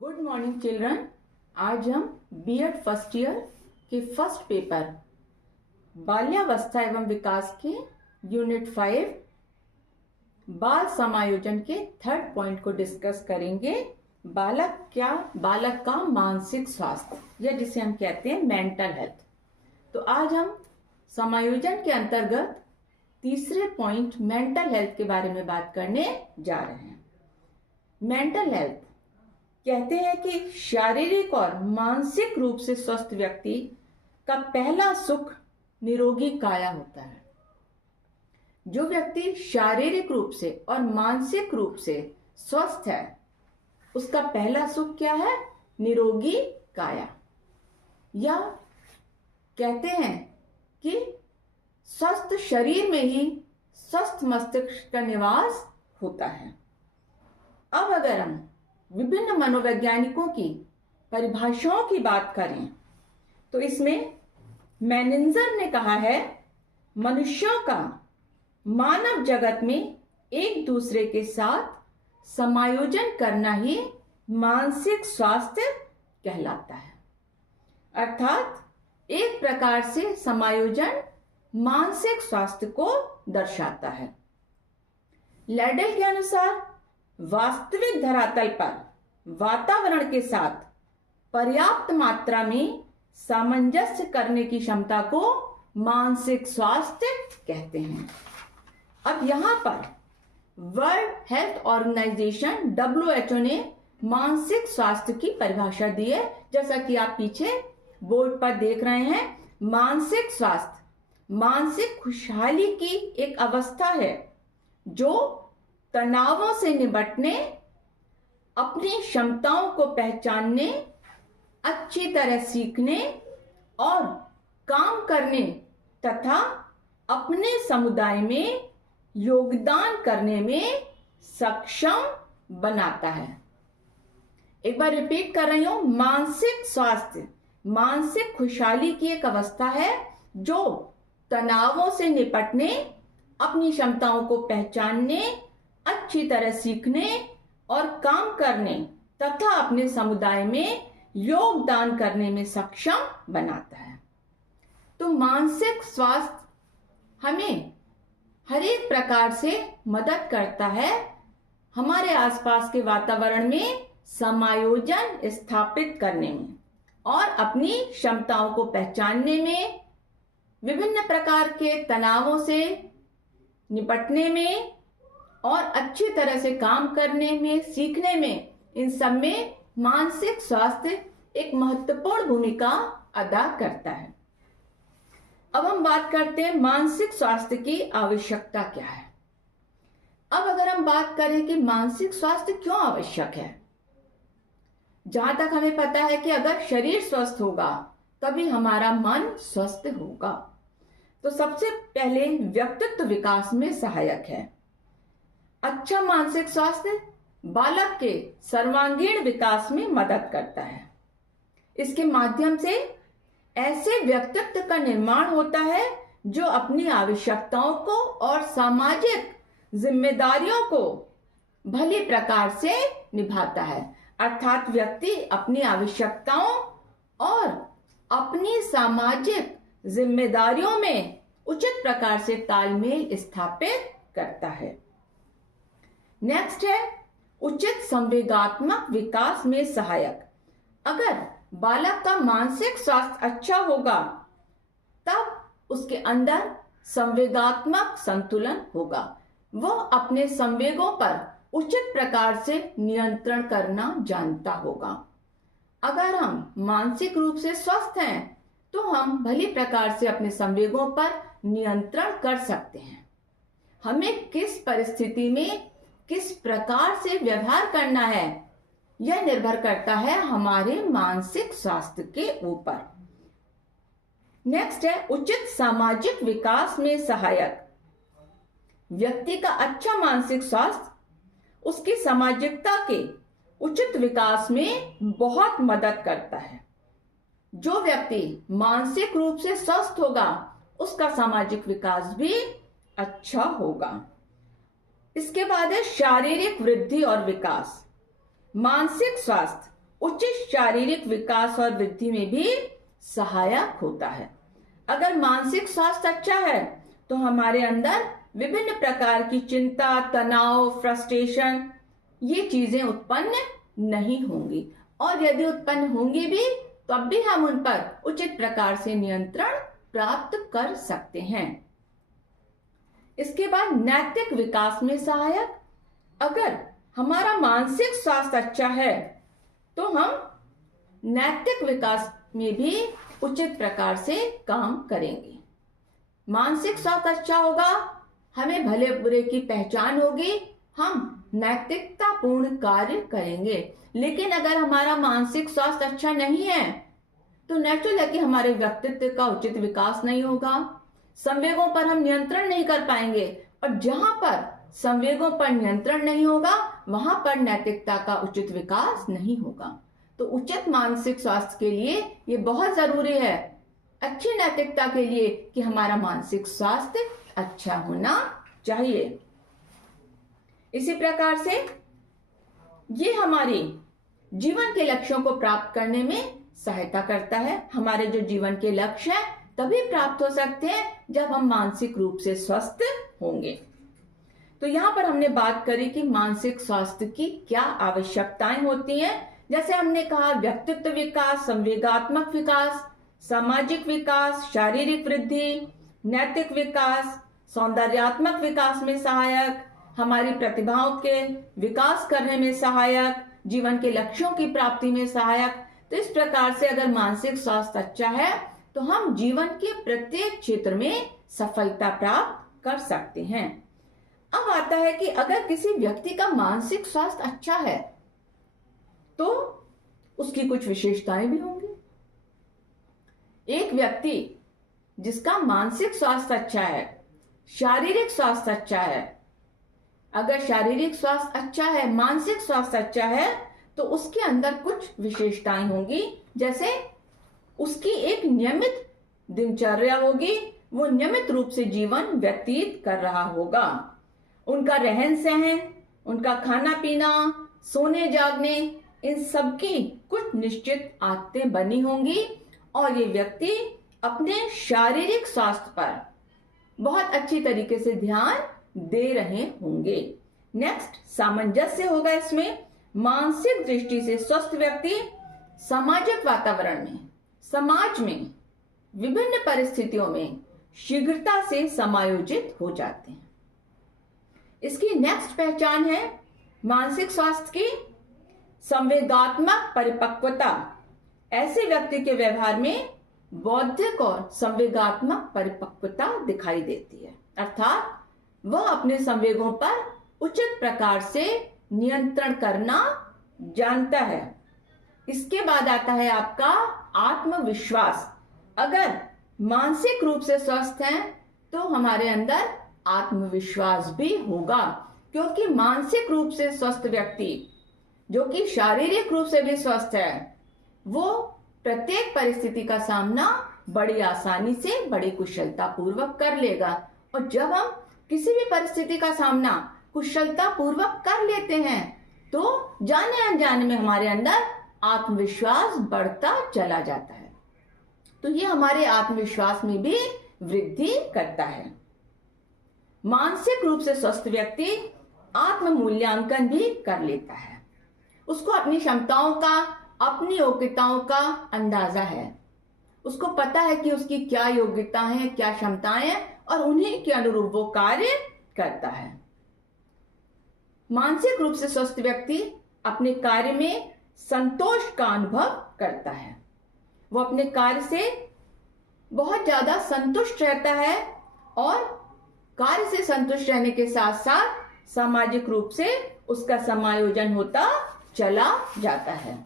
Good morning children. आज हम BEd first year के फर्स्ट पेपर बाल्यावस्था एवं विकास के यूनिट 5 बाल समायोजन के थर्ड पॉइंट को डिस्कस करेंगे। बालक का मानसिक स्वास्थ्य या जिसे हम कहते हैं मेंटल हेल्थ। तो आज हम समायोजन के अंतर्गत तीसरे पॉइंट मेंटल हेल्थ के बारे में बात करने जा रहे हैं। मेंटल हेल्थ कहते हैं कि शारीरिक और मानसिक रूप से स्वस्थ व्यक्ति का पहला सुख निरोगी काया होता है। जो व्यक्ति शारीरिक रूप से और मानसिक रूप से स्वस्थ है उसका पहला सुख क्या है? निरोगी काया। या कहते हैं कि स्वस्थ शरीर में ही स्वस्थ मस्तिष्क का निवास होता है। अब अगर हम विभिन्न मनोवैज्ञानिकों की परिभाषाओं की बात करें तो इसमें मैनेंजर ने कहा है, मनुष्यों का मानव जगत में एक दूसरे के साथ समायोजन करना ही मानसिक स्वास्थ्य कहलाता है। अर्थात एक प्रकार से समायोजन मानसिक स्वास्थ्य को दर्शाता है। लैडल के अनुसार वास्तविक धरातल पर वातावरण के साथ पर्याप्त मात्रा में सामंजस्य करने की क्षमता को मानसिक स्वास्थ्य कहते हैं। अब यहां पर वर्ल्ड हेल्थ ऑर्गेनाइजेशन WHO ने मानसिक स्वास्थ्य की परिभाषा दी है, जैसा कि आप पीछे बोर्ड पर देख रहे हैं। मानसिक स्वास्थ्य मानसिक खुशहाली की एक अवस्था है जो तनावों से निपटने, अपनी क्षमताओं को पहचानने, अच्छी तरह सीखने और काम करने तथा अपने समुदाय में योगदान करने में सक्षम बनाता है। एक बार रिपीट कर रही हूं, मानसिक स्वास्थ्य मानसिक खुशहाली की एक अवस्था है जो तनावों से निपटने, अपनी क्षमताओं को पहचानने, अच्छी तरह सीखने और काम करने तथा अपने समुदाय में योगदान करने में सक्षम बनाता है। तो मानसिक स्वास्थ्य हमें हर एक प्रकार से मदद करता है हमारे आसपास के वातावरण में समायोजन स्थापित करने में और अपनी क्षमताओं को पहचानने में, विभिन्न प्रकार के तनावों से निपटने में और अच्छी तरह से काम करने में, सीखने में, इन सब में मानसिक स्वास्थ्य एक महत्वपूर्ण भूमिका अदा करता है। अब हम बात करते हैं मानसिक स्वास्थ्य की आवश्यकता क्या है। अब अगर हम बात करें कि मानसिक स्वास्थ्य क्यों आवश्यक है, जहां तक हमें पता है कि अगर शरीर स्वस्थ होगा तभी हमारा मन स्वस्थ होगा। तो सबसे पहले व्यक्तित्व विकास में सहायक है। अच्छा मानसिक स्वास्थ्य बालक के सर्वांगीण विकास में मदद करता है। इसके माध्यम से ऐसे व्यक्तित्व का निर्माण होता है जो अपनी आवश्यकताओं को और सामाजिक जिम्मेदारियों को भली प्रकार से निभाता है। अर्थात व्यक्ति अपनी आवश्यकताओं और अपनी सामाजिक जिम्मेदारियों में उचित प्रकार से तालमेल स्थापित करता है। नेक्स्ट है उचित संवेगात्मक विकास में सहायक। अगर बालक का मानसिक स्वास्थ्य अच्छा होगा तब उसके अंदर संवेगात्मक संतुलन होगा। वह अपने संवेगों पर उचित प्रकार से नियंत्रण करना जानता होगा। अगर हम मानसिक रूप से स्वस्थ हैं तो हम भली प्रकार से अपने संवेगों पर नियंत्रण कर सकते हैं। हमें किस परिस्थिति में किस प्रकार से व्यवहार करना है यह निर्भर करता है हमारे मानसिक स्वास्थ्य के ऊपर। नेक्स्ट है उचित सामाजिक विकास में सहायक। व्यक्ति का अच्छा मानसिक स्वास्थ्य उसकी सामाजिकता के उचित विकास में बहुत मदद करता है। जो व्यक्ति मानसिक रूप से स्वस्थ होगा उसका सामाजिक विकास भी अच्छा होगा। इसके बाद है शारीरिक वृद्धि और विकास। मानसिक स्वास्थ्य उचित शारीरिक विकास और वृद्धि में भी सहायक होता है। अगर मानसिक स्वास्थ्य अच्छा है तो हमारे अंदर विभिन्न प्रकार की चिंता, तनाव, फ्रस्ट्रेशन ये चीजें उत्पन्न नहीं होंगी, और यदि उत्पन्न होंगी भी तब भी हम उन पर उचित प्रकार से नियंत्रण प्राप्त कर सकते हैं। इसके बाद नैतिक विकास में सहायक। अगर हमारा मानसिक स्वास्थ्य अच्छा है तो हम नैतिक विकास में भी उचित प्रकार से काम करेंगे। मानसिक स्वास्थ्य अच्छा होगा, हमें भले बुरे की पहचान होगी, हम नैतिकता पूर्ण कार्य करेंगे। लेकिन अगर हमारा मानसिक स्वास्थ्य अच्छा नहीं है तो नेचुरल है कि हमारे व्यक्तित्व का उचित विकास नहीं होगा, संवेगों पर हम नियंत्रण नहीं कर पाएंगे, और जहां पर संवेगों पर नियंत्रण नहीं होगा वहां पर नैतिकता का उचित विकास नहीं होगा। तो उचित मानसिक स्वास्थ्य के लिए ये बहुत जरूरी है, अच्छी नैतिकता के लिए, कि हमारा मानसिक स्वास्थ्य अच्छा होना चाहिए। इसी प्रकार से ये हमारी जीवन के लक्ष्यों को प्राप्त करने में सहायता करता है। हमारे जो जीवन के लक्ष्य हैं तभी प्राप्त हो सकते हैं जब हम मानसिक रूप से स्वस्थ होंगे। तो यहाँ पर हमने बात करी कि मानसिक स्वास्थ्य की क्या आवश्यकताएं होती हैं। जैसे हमने कहा, व्यक्तित्व विकास, संवेगात्मक विकास, सामाजिक विकास, शारीरिक वृद्धि, नैतिक विकास, सौंदर्यात्मक विकास में सहायक, हमारी प्रतिभाओं के विकास करने में सहायक, जीवन के लक्ष्यों की प्राप्ति में सहायक। तो इस प्रकार से अगर मानसिक स्वास्थ्य अच्छा है तो हम जीवन के प्रत्येक क्षेत्र में सफलता प्राप्त कर सकते हैं। अब आता है कि अगर किसी व्यक्ति का मानसिक स्वास्थ्य अच्छा है तो उसकी कुछ विशेषताएं भी होंगी। एक व्यक्ति जिसका मानसिक स्वास्थ्य अच्छा है, शारीरिक स्वास्थ्य अच्छा है, अगर शारीरिक स्वास्थ्य अच्छा है, मानसिक स्वास्थ्य अच्छा है, तो उसके अंदर कुछ विशेषताएं होंगी। जैसे उसकी एक नियमित दिनचर्या होगी, वो नियमित रूप से जीवन व्यतीत कर रहा होगा। उनका रहन सहन, उनका खाना पीना, सोने जागने, इन सब की कुछ निश्चित आदतें बनी होंगी, और ये व्यक्ति अपने शारीरिक स्वास्थ्य पर बहुत अच्छी तरीके से ध्यान दे रहे होंगे। नेक्स्ट, सामंजस्य होगा इसमें। मानसिक दृष्टि से स्वस्थ व्यक्ति सामाजिक वातावरण में, समाज में, विभिन्न परिस्थितियों में शीघ्रता से समायोजित हो जाते हैं। इसकी नेक्स्ट पहचान है मानसिक स्वास्थ्य की संवेगात्मक परिपक्वता। ऐसे व्यक्ति के व्यवहार में बौद्धिक और संवेगात्मक परिपक्वता दिखाई देती है, अर्थात वह अपने संवेगों पर उचित प्रकार से नियंत्रण करना जानता है। इसके बाद आता है आपका आत्मविश्वास। अगर मानसिक रूप से स्वस्थ हैं तो हमारे अंदर आत्मविश्वास भी होगा, क्योंकि मानसिक रूप से स्वस्थ व्यक्ति जो कि शारीरिक रूप से भी स्वस्थ है, वो प्रत्येक परिस्थिति का सामना बड़ी आसानी से, बड़ी कुशलता पूर्वक कर लेगा। और जब हम किसी भी परिस्थिति का सामना कुशलता पूर्वक कर लेते हैं तो जाने अनजाने में हमारे अंदर आत्मविश्वास बढ़ता चला जाता है। तो ये हमारे आत्मविश्वास में भी वृद्धि करता है। मानसिक रूप से स्वस्थ व्यक्ति आत्म मूल्यांकन भी कर लेता है। उसको अपनी क्षमताओं का, अपनी योग्यताओं का अंदाजा है। उसको पता है कि उसकी क्या योग्यता है, क्या क्षमताएं हैं, और उन्हीं के अनुरूप वो कार्य करता है। मानसिक रूप से स्वस्थ व्यक्ति अपने कार्य में संतोष का अनुभव करता है। वो अपने कार्य से बहुत ज्यादा संतुष्ट रहता है, और कार्य से संतुष्ट रहने के साथ साथ सामाजिक रूप से उसका समायोजन होता चला जाता है।